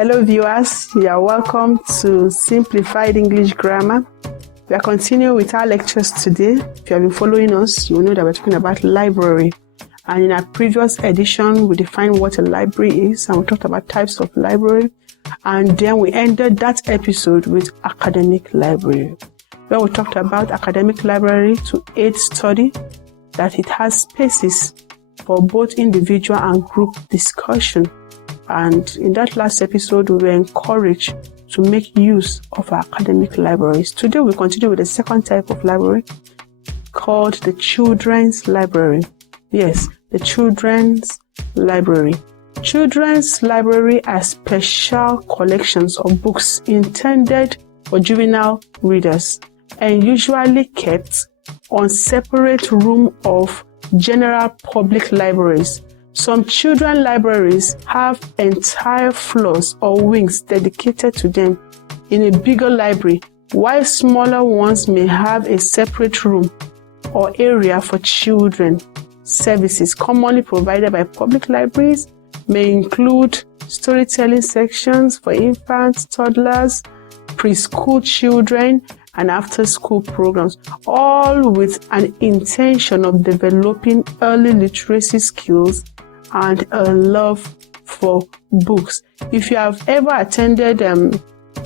Hello viewers, you are welcome to Simplified English Grammar. We are continuing with our lectures today. If you have been following us, you will know that we're talking about library. And in our previous edition, we defined what a library is and we talked about types of library. And then we ended that episode with academic library, where we talked about academic library to aid study, that it has spaces for both individual and group discussion. And in that last episode, we were encouraged to make use of our academic libraries. Today, we continue with the second type of library called the children's library. Yes, the children's library. Children's library are special collections of books intended for juvenile readers and usually kept on separate room of general public libraries. Some children libraries have entire floors or wings dedicated to them in a bigger library, while smaller ones may have a separate room or area for children. Services commonly provided by public libraries may include storytelling sections for infants, toddlers, preschool children, and after-school programs, all with an intention of developing early literacy skills and a love for books. If you have ever attended and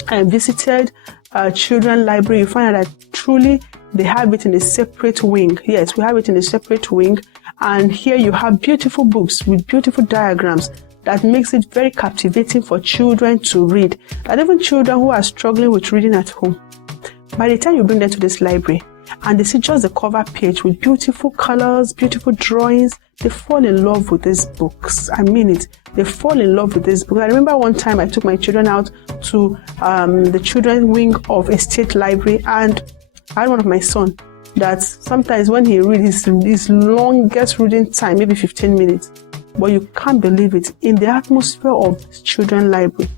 visited a children's library, you find out that truly they have it in a separate wing. Yes, we have it in a separate wing. And here you have beautiful books with beautiful diagrams that makes it very captivating for children to read. And even children who are struggling with reading at home, by the time you bring them to this library and they see just the cover page with beautiful colors, beautiful drawings, they fall in love with these books. I mean it. They fall in love with these books. I remember one time I took my children out to the children's wing of a state library, and I had one of my son that sometimes when he reads his longest reading time, maybe 15 minutes, but you can't believe it. In the atmosphere of this children's library,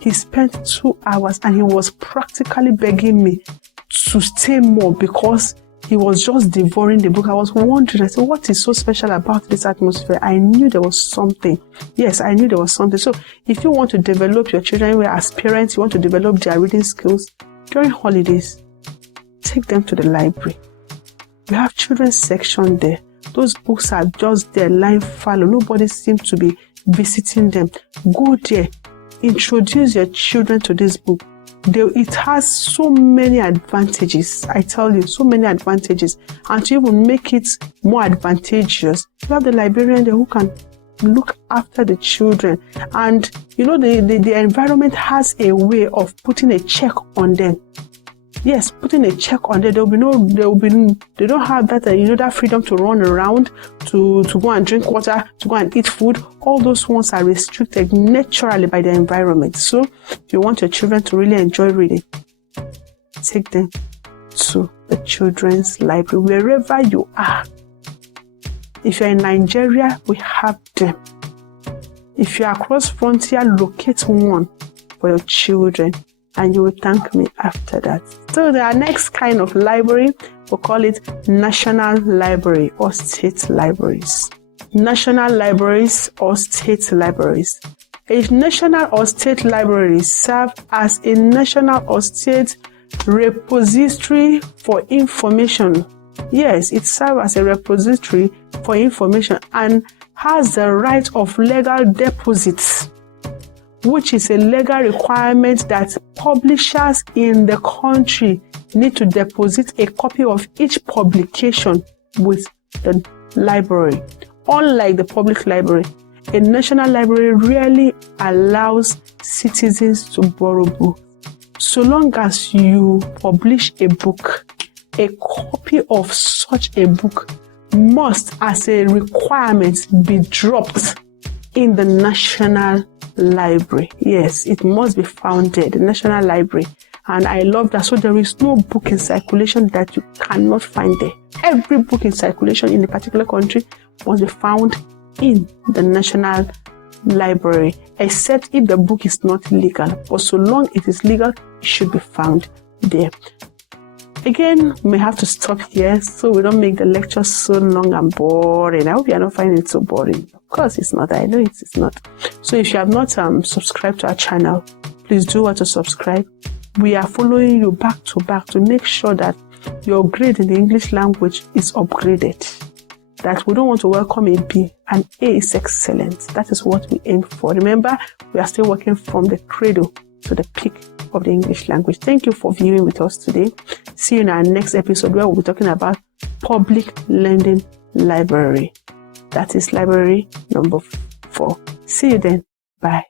he spent 2 hours and he was practically begging me to stay more because he was just devouring the book. I was wondering, I said, what is so special about this atmosphere? I knew there was something. Yes, I knew there was something. So if you want to develop your children as parents, you want to develop their reading skills during holidays, take them to the library. We have children's section there. Those books are just there, lying fallow. Nobody seems to be visiting them. Go there. Introduce your children to this book. It has so many advantages. I tell you, so many advantages. And to even make it more advantageous, you have the librarian there who can look after the children. And you know, the environment has a way of putting a check on them. Yes, putting a check on them. They don't have that, that freedom to run around, to go and drink water, to go and eat food. All those ones are restricted naturally by the environment. So if you want your children to really enjoy reading, take them to the children's library, wherever you are. If you're in Nigeria, we have them. If you're across frontier, locate one for your children, and you will thank me after that. So the next kind of library, we'll call it national library or state libraries. National libraries or state libraries. A national or state library serve as a national or state repository for information. Yes, it serves as a repository for information and has the right of legal deposits, which is a legal requirement that publishers in the country need to deposit a copy of each publication with the library. Unlike the public library, a national library rarely allows citizens to borrow books. So long as you publish a book, a copy of such a book must, as a requirement, be dropped in the national library. Yes, it must be found there, the National Library. And I love that. So there is no book in circulation that you cannot find there. Every book in circulation in a particular country must be found in the National Library, except if the book is not legal. But so long it is legal, it should be found there. Again, we may have to stop here so we don't make the lecture so long and boring. I hope you are not finding it so boring. Of course, it's not. I know it's not. So if you have not subscribed to our channel, please do want to subscribe. We are following you back to back to make sure that your grade in the English language is upgraded. That we don't want to welcome a B, and A is excellent. That is what we aim for. Remember, we are still working from the cradle to the peak of the English language. Thank you for viewing with us today. See you in our next episode where we'll be talking about public lending library. That is library number 4. See you then. Bye.